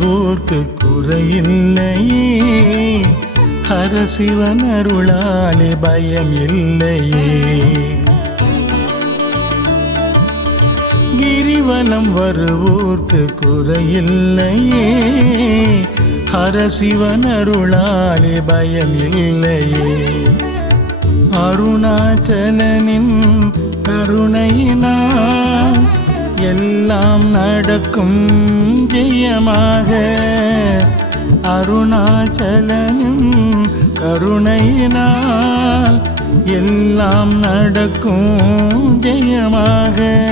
கிரிவலம் வருவோர்க்கு குறையில்லையே ஹரசிவன் அருளாலே பயம் இல்லையே. கிரிவலம் வருவோர்க்கு குறையில்லையே. ஹரசிவன் அருளாலே பயம் இல்லையே. அருணாச்சலனின் கருணையினான் எல்லாம் நடக்கும் ஜெயமாக. அருணாச்சலனும் கருணையினால் எல்லாம் நடக்கும் ஜெயமாக.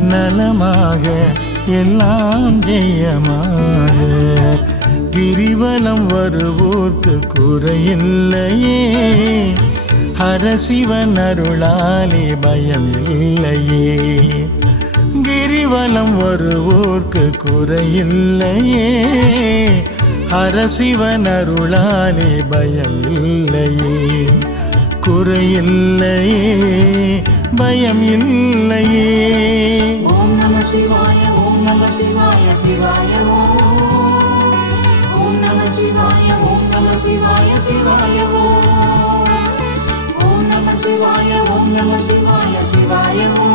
நலமாக எல்லாம் ஜெயமாக. கிரிவலம் வருவோர்க்கு குறையில்லையே. ஹரசிவன் அருளாலே பயம் இல்லையே. கிரிவலம் வருவோர்க்கு குறையில்லையே. அரசிவன் அருளாலே பயம் இல்லையே குறையில்லையே பயம் இல்லையே. ஓம் நம சிவாய ஓம் நம சிவாய சிவாய ஓம் நம சிவாய ஓம் நம சிவாய சிவாய ஓம் நம சிவாய ஓம் நம சிவாய சிவாய ஓம்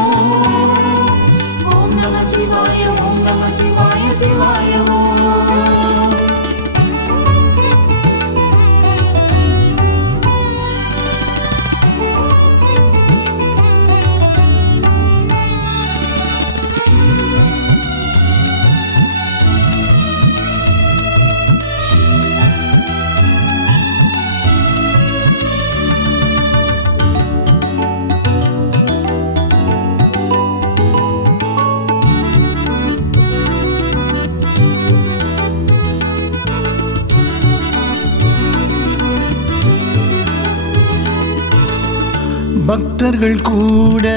பக்தர்கள் கூட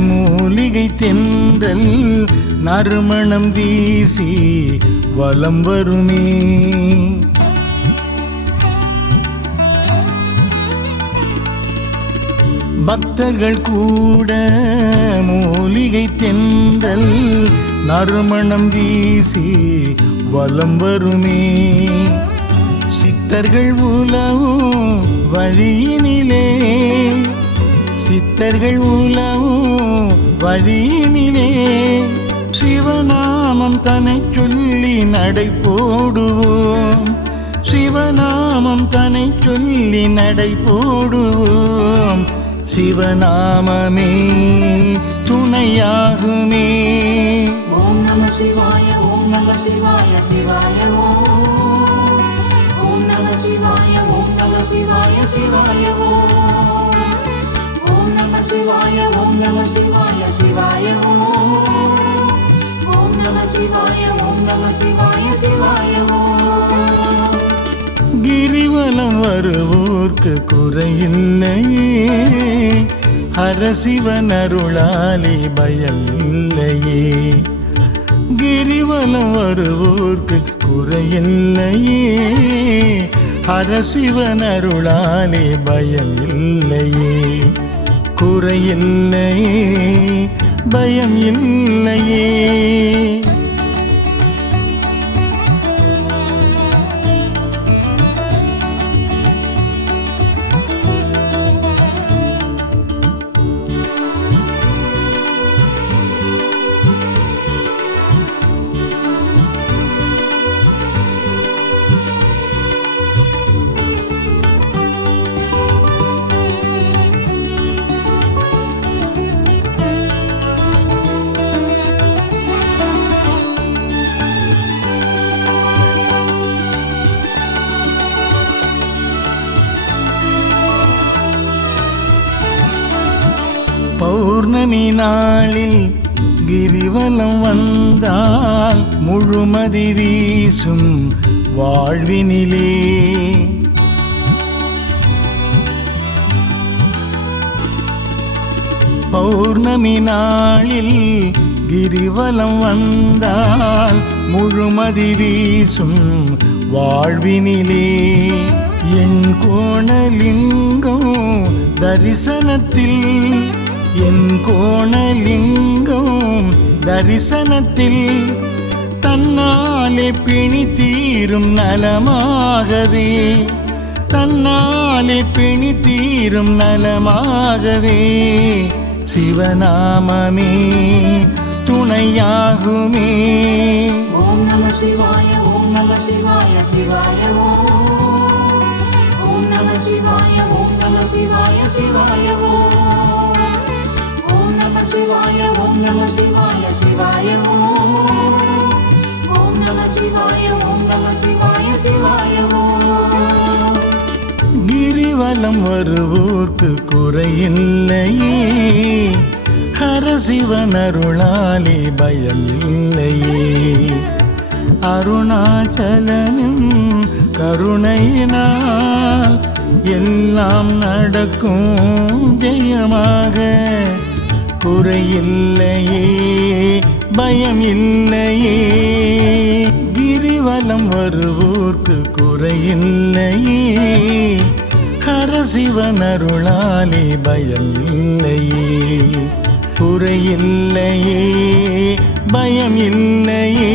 மூலிகை தென்றல் நறுமணம் வீசி வலம் வருமே. பக்தர்கள் கூட மூலிகை தென்றல் நறுமணம் வீசி வலம் வருமே. சித்தர்கள் உலவும் வழியினிலே சித்தர்கள் உலவும் வழியினிலே சிவநாமம் தனை சொல்லி நடை போடுவோம். சிவநாமம் தனை சொல்லி நடை போடுவோம். சிவநாமமே துணையாகுமே. ஓம் நம சிவாய ஓம் நம சிவாய சிவாய ஓம் நம சிவாய ஓம் நம சிவாய சிவாய ஓம். சிவாய ஓம் நம சிவாய சிவாய ஓம் நம சிவாய ஓம் நம சிவாய சிவாய கிரிவலம் வருவோர்க்கு குறையில்லையே ஹரசிவன் அருளாலே பயம் இல்லையே. கிரிவலம் வருவோர்க்கு குறையில்லையே ஹரசிவன் அருளாலே பயம் இல்லையே. குறையில்லையே பயம் இல்லையே? பௌர்ணமி நாளில் கிரிவலம் வந்தால் முழுமதி வீசும் வாழ்வினிலே. பௌர்ணமி நாளில் கிரிவலம் வந்தால் முழுமதி வீசும் வாழ்வினிலே. என் கோணலிங்கம் தரிசனத்தில் என் கோணலிங்கம் தரிசனத்தில் தன்னாலே பிணி தீரும் நலமாகவே. தன்னாலே பிணி தீரும் நலமாகவே. சிவநாமமே துணையாகுமே. ஓம் நம சிவாய ஓம் நம சிவாய சிவாய ஓம் நம சிவாய ஓம் நம சிவாய சிவாய ஓம். சிவாய ஓம் நம சிவாய சிவாய ஓம் நம சிவாய ஓம் நம சிவாய சிவாய கிரிவலம் வருவோர்க்கு குறையில்லையே. ஹரசிவன் அருளாலே பயம் இல்லையே அருணாச்சலனும் கருணையினால் எல்லாம் நடக்கும் ஜெயமாக. குறையில்லையே பயம் இல்லையே. கிரிவலம் வருவோர்க்கு குறையில்லையே. ஹரசிவன் அருளாலே பயம் இல்லையே. குறையில்லையே பயம் இல்லையே.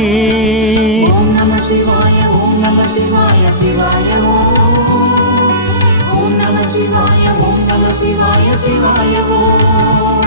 ஓம் நம சிவாய ஓம் நம சிவாய சிவாய ஓம் நம சிவாய ஓம் நம சிவாய சிவாய ஓம்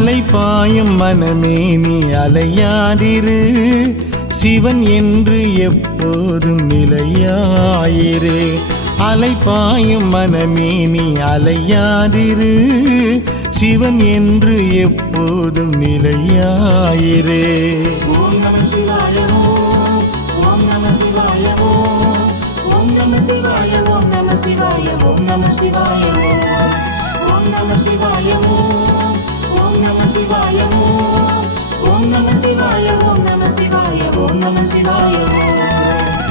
அலை பாயும் மனமே நீ அலையாதிரு. சிவன் என்று எப்போதும் நிலையாயிரு. அலை பாயும் மனமே நீ அலையாதிரு. சிவன் என்று எப்போதும் நிலையாயிரு. ஓம் நம சிவாய ஓம் நம சிவாய ஓம் நம சிவாய ஓம் நம சிவாய ஓம் நம சிவாய.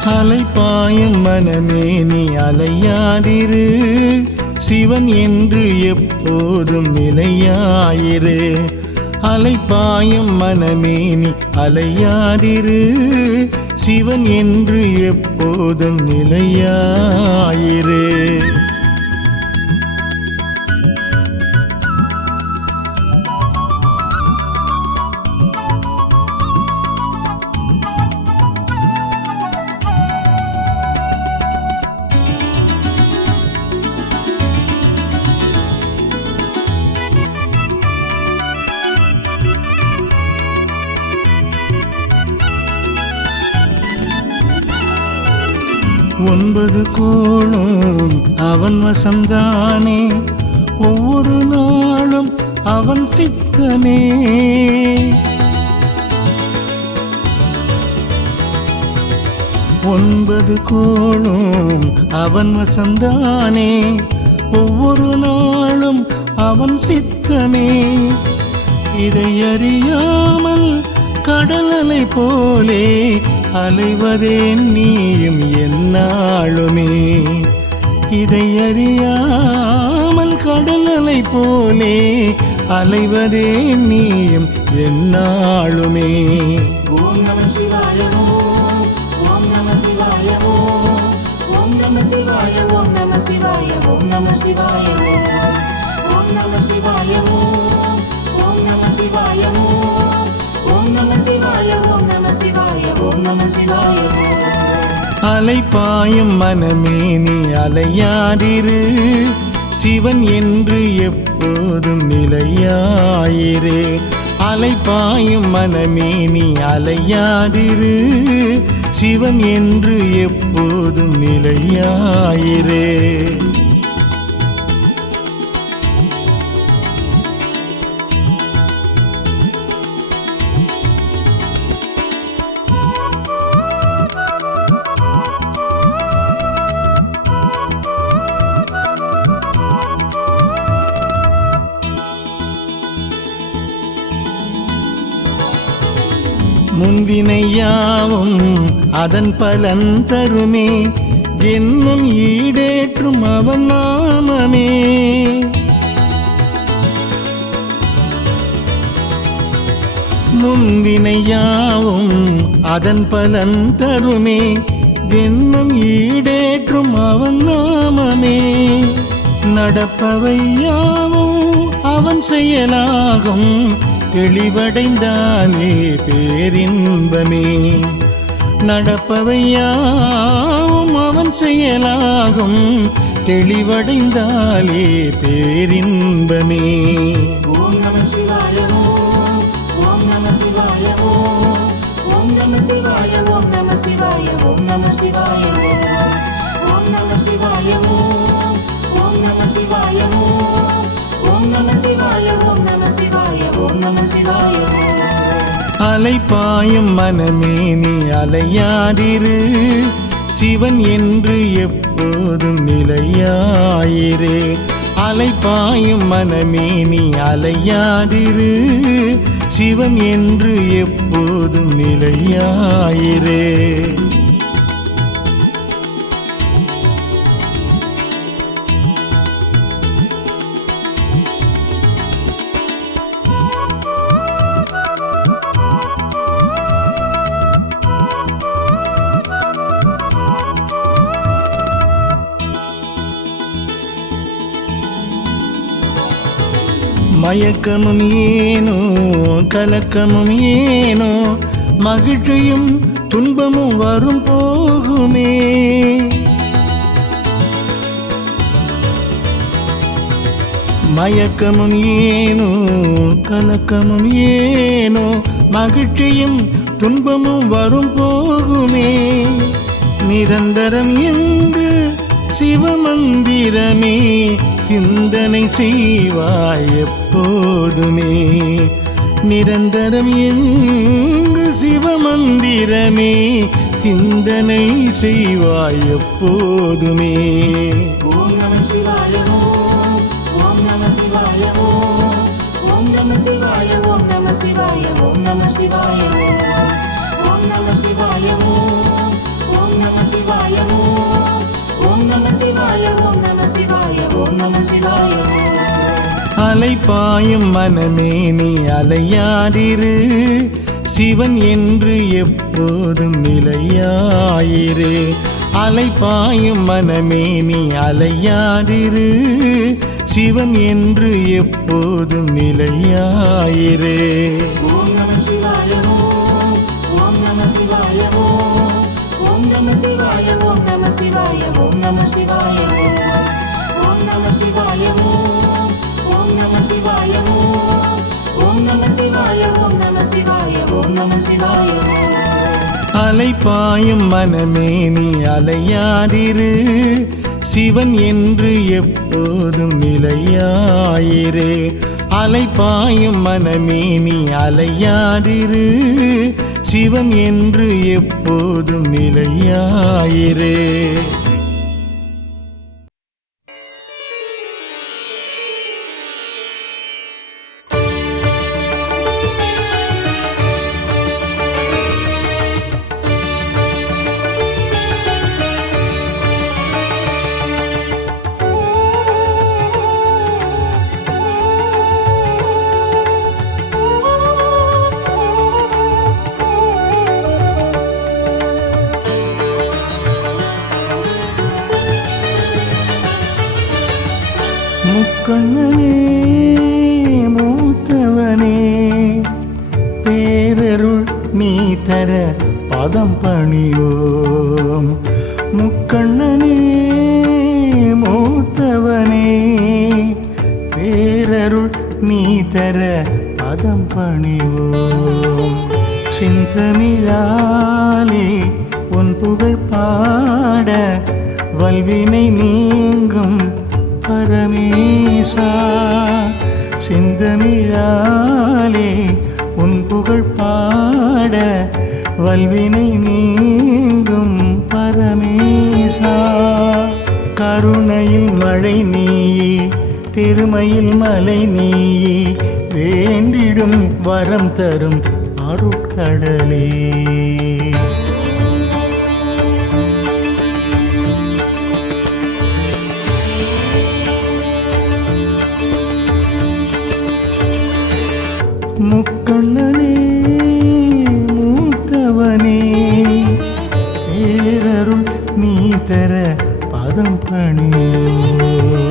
அலைப்பாயும் மனமே நீ அலையாதிரு. சிவன் என்று எப்போதும் நிலையாயிரு. அலைப்பாயும் மனமே நீ அலையாதிரு. சிவன் என்று எப்போதும் நிலையாயிரு. ஒன்பது கோளும் அவன் வசம்தானே ஒவ்வொரு நாளும் அவன் சித்தமே. ஒன்பது கோளும் அவன் வசம்தானே ஒவ்வொரு நாளும் அவன் சித்தமே. இதை அறியாமல் கடலலை போலே அலைவதே நீயும் என்னாளுமே. இதை அறியாமல் கடல் அலை போலே அலைவதே நீயும் என்னாளுமே. ஓம் நம சிவாய ஓம் ஓம் நம சிவாய ஓம் ஓம் நம சிவாய ஓம் நம சிவாய ஓம் நம சிவாய ஓம் ஓம் நம சிவாய ஓம் ஓம் நம சிவாய ஓம் ஓம் நம சிவாய ஓம் அலைப்பாயும் மனமே நீ அலையாதிரு. சிவன் என்று எப்போதும் நிலையாயிரு. அலைப்பாயும் மனமே நீ அலையாதிரு. சிவன் என்று எப்போதும் நிலையாயிரே. அதன் பலன் தருமே. ஜென்மம் ஈடேற்றும் அவன் நாமமே. முன்வினையாவும் அதன் பலன் தருமே. ஜென்மம் ஈடேற்றும் அவன் நாமமே. நடப்பவையாவும் அவன் செயலாகும். தெளிவடைந்தானே பேரின்பமே. நடப்பவையாவும் அவன் செயலாகும் தெளிவடைந்தாலே பேரின்பமே ஓம் நம சிவாய ஓம் ஓம் நம சிவாய ஓம் நம சிவாய ஓம் நம சிவாய ஓம் நம சிவாய ஓம் நம சிவாய ஓம் நம சிவாய ஓம் நம சிவாய ஓம் நம சிவாய ஓம் நம சிவாய அலை பாயும் மனமே நீ அலையாதிரு. சிவன் என்று எப்போதும் நிலையாயிரு. அலை பாயும் மனமே நீ அலையாதிரு. சிவன் என்று எப்போதும் நிலையாயிரே. மயக்கமும் ஏனோ கலக்கமும் ஏனோ மகிழ்ச்சியும் துன்பமும் வரும் போகுமே. மயக்கமும் ஏனோ கலக்கமும் ஏனோ மகிழ்ச்சியும் துன்பமும் வரும் போகுமே. நிரந்தரம் எங்கு சிவமந்திரமே சிந்தனை செய்வாய் எப்போதுமே. நிரந்தரம் எங்கு சிவமந்திரமே சிந்தனை செய்வாய் எப்போதுமே. ஓம் நம சிவாய ஓம் நம சிவாய ஓம் நம சிவாய ஓம் நம சிவாய ஓம் நம சிவாய ஓம் நம சிவாய அலைப்பாயும் மனமே நீ அலையாதிரு சிவன் என்று எப்போதும் நிலையாயிரு. அலைப்பாயும் மனமே நீ அலையாதிரு சிவன் என்று எப்போதும் நிலையாயிரு. ஓம் நம சிவாய ஓம் ஓம் நம சிவாய ஓம் ஓம் நம சிவாய ஓம் நம சிவாய ஓம் நம சிவாய அலைப்பாயும் மனமே நீ அலையாதிரு. சிவன் என்று எப்போதும் நிலையாயிரே. அலை பாயும் மனமே நீ அலையாதிரு. சிவன் என்று எப்போதும் நிலையாயிரே. பணியோம். முக்கண்ணனே மூத்தவனே பேரருள் நீ தர பதம் பணிவோம். சிந்தமிழாலே உன் புகழ் பாட வல்வினை நீங்கும் பரமேசா. சிந்தமிழாலே உன் புகழ் பாட வல்வினை நீங்கும் பரமேசா கருணையில் மழை நீயே பெருமையில் மலை நீயே வேண்டிடும் வரம் தரும் அருட்கடலே. நீ தர பதம் பணியோ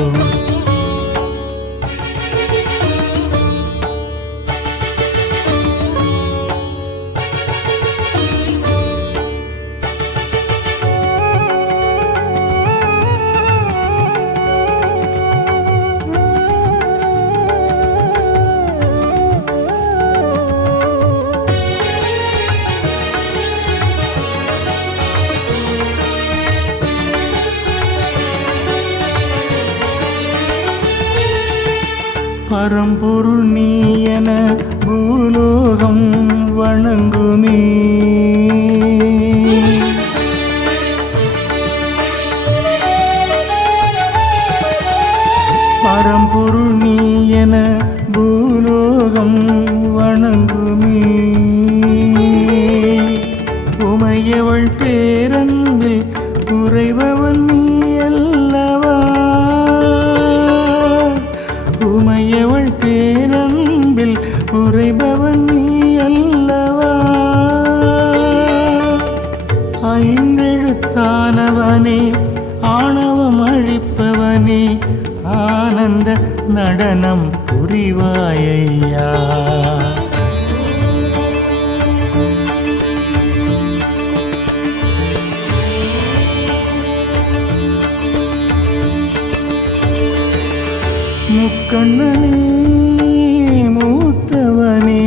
புரிவாயையா முக்கண்ணனே மூத்தவனே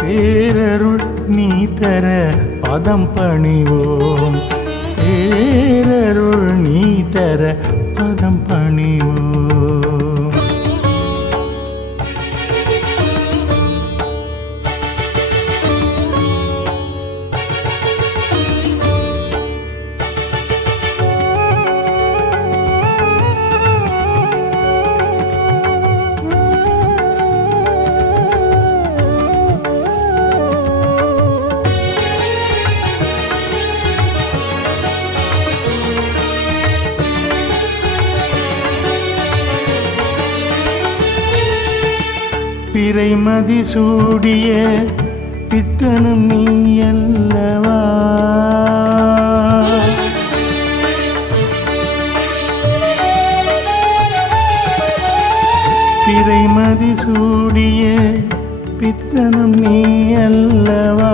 பேரருள் நீ தர பதம் பணிவோ பிறைமதி சூடிய பித்தனும் நீயல்லவா பிறைமதி சூடிய பித்தனும் நீயல்லவா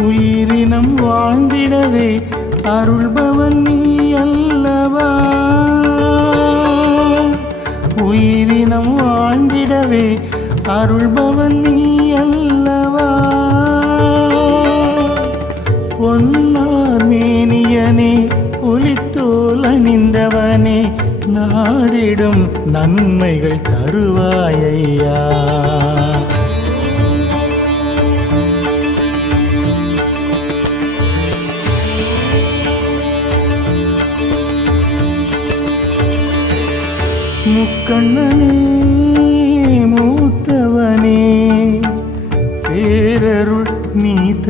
உயிரினம் வாழ்ந்திடவே அருள்பவன் நீ அல்லவா? உயிரினம் அல்லவே அருள்பவன் நீ அல்லவா? பொன்னார் மேனியனே புலித்தோல் அணிந்தவனே நாடிடும் நன்மைகள் தருவாயையா? முக்கண்ணனே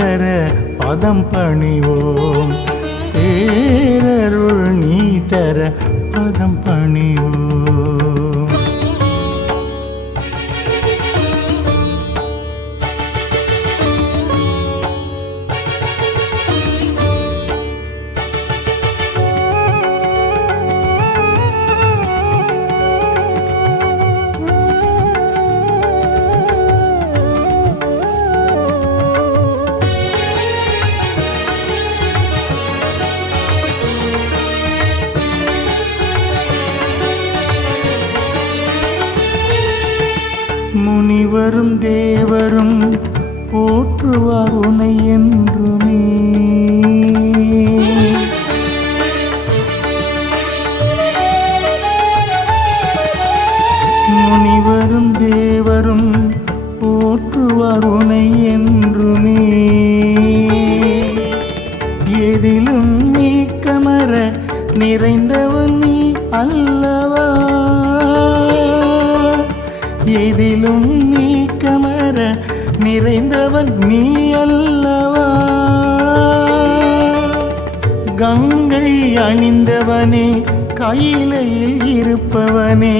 தர பதம் பணிவோம். பேரருள் நீ தர பதம் பணிவோம். தேவரும் போற்றுவார் உனை என்றுமே. முனிவரும் தேவரும் போற்றுவார் உனை என்று நீ அல்லவா? கங்கை அணிந்தவனே கையிலையில் இருப்பவனே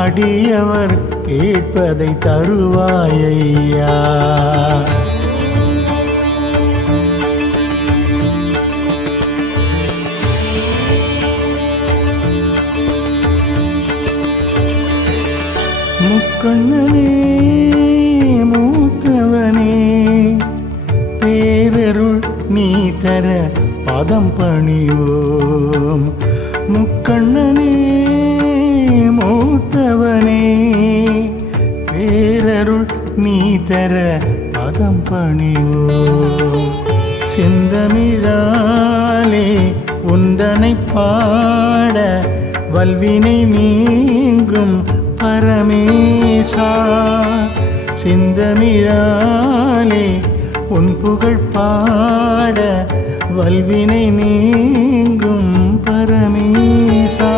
அடியவர் கேட்பதை தருவாயையா? முக்கண்ணனே பாதம் பணியோம். முக்கண்ணனே மூத்தவனே பேரருள் நீ தர பதம் பணியோம். செந்தமிழாலே உந்தனை பாட வல்வினை நீங்கும் பரமேசா. சிந்தமிழாலே உன் புகழ் பாட வல்வினை நீங்கும் பரமேசா.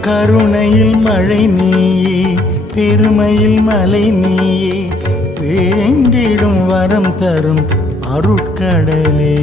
கருணையில் மழை நீயே பெருமையில் மலை நீயே வேண்டிடும் வரம் தரும் அருட்கடலே.